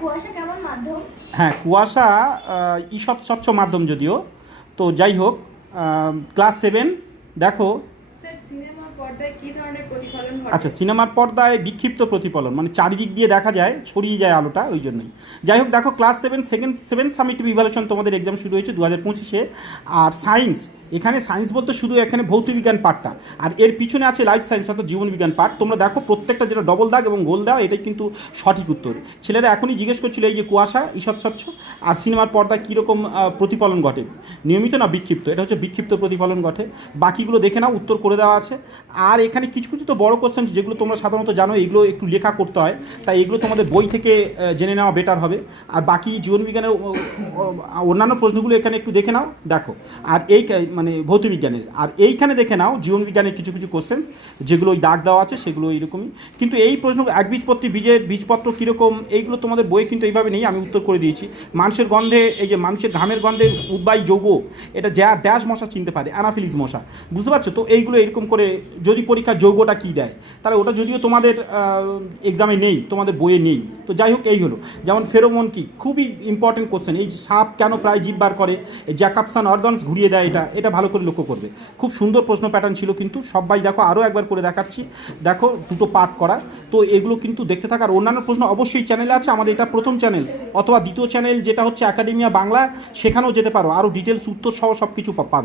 কুয়াশা কেমন মাধ্যম? হ্যাঁ, কুয়াশা ঈষৎ স্বচ্ছ মাধ্যম যদিও। তো যাই হোক, ক্লাস 7 দেখো। স্যার, সিনেমার পর্দায় কি ধরনের প্রতিফলন ঘটে? আচ্ছা, সিনেমার পর্দায় বিক্ষিপ্ত প্রতিফলন, মানে চারিদিক দিয়ে দেখা যায়, ছড়িয়ে যায় আলোটা, ওই জন্যই। যাই হোক, দেখো ক্লাস 7 সামিটিভ ইভ্যালুয়েশন তোমাদের এক্সাম শুরু হয়েছে 2025-এ। আর সায়েন্স, এখানে সায়েন্স বলতে শুধু এখানে ভৌতবিজ্ঞান পার্টটা, আর এর পিছনে আছে লাইফ সায়েন্স অর্থাৎ জীবনবিজ্ঞান পার্ট। তোমরা দেখো প্রত্যেকটা যেটা ডবল দাগ এবং গোল দাও, এটাই কিন্তু সঠিক উত্তর। ছেলেরা এখনই জিজ্ঞেস করছিল এই যে কুয়াশা ঈষৎ স্বচ্ছ আর সিনেমার পর্দায় কীরকম প্রতিফলন ঘটে, নিয়মিত না বিক্ষিপ্ত, এটা হচ্ছে বিক্ষিপ্ত প্রতিফলন ঘটে। বাকিগুলো দেখে নাও, উত্তর করে দেওয়া আছে। আর এখানে কিছু কিছু তো বড় কোশ্চেন যেগুলো তোমরা সাধারণত জানো, এগুলো একটু লেখা করতে হয়, তাই এগুলো তোমাদের বই থেকে জেনে নেওয়া বেটার হবে। আর বাকি জীবনবিজ্ঞানের অন্যান্য প্রশ্নগুলো এখানে একটু দেখে নাও, দেখো। আর এই মানে ভৌতবিজ্ঞানের, আর এইখানে দেখে নাও জীবনবিজ্ঞানের কিছু কিছু কোশ্চেন্স যেগুলো ওই দাগ দেওয়া আছে, সেগুলো এইরকমই। কিন্তু এই প্রশ্ন একবীজপত্রী বীজের বীজপত্র কীরকম, এইগুলো তোমাদের বইয়ে কিন্তু এইভাবে নেই, আমি উত্তর করে দিয়েছি। মানুষের গন্ধে, এই যে মানুষের ঘামের গন্ধে উদ্বায়ী যৌগ, এটা যা ড্যাশ মশা চিনতে পারে, অ্যানাফিলিস মশা, বুঝতে পারছো তো? এইগুলো এরকম করে যদি পরীক্ষার যৌগটা কী দেয়, তাহলে ওটা যদিও তোমাদের এক্সামে নেই, তোমাদের বইয়ে নেই। তো যাই হোক, এই হলো। যেমন ফেরোমন কি, খুবই ইম্পর্টেন্ট কোশ্চেন। এই সাপ কেন প্রায় জিভ বার করে, জ্যাকবসন অর্গানস ঘুরিয়ে দেয়, এটা ভালো করে লক্ষ্য করবে। খুব সুন্দর প্রশ্ন প্যাটার্ন ছিল কিন্তু সবাই। দেখো আরও একবার করে দেখাচ্ছি, দেখো দুটো পার্ট করা। তো এগুলো কিন্তু দেখতে থাকার। অন্যান্য প্রশ্ন অবশ্যই চ্যানেলে আছে, আমাদের এটা প্রথম চ্যানেল, অথবা দ্বিতীয় চ্যানেল যেটা হচ্ছে একাডেমিয়া বাংলা, সেখানেও যেতে পারো, আরও ডিটেলস উত্তর সহ সব কিছু পাবে।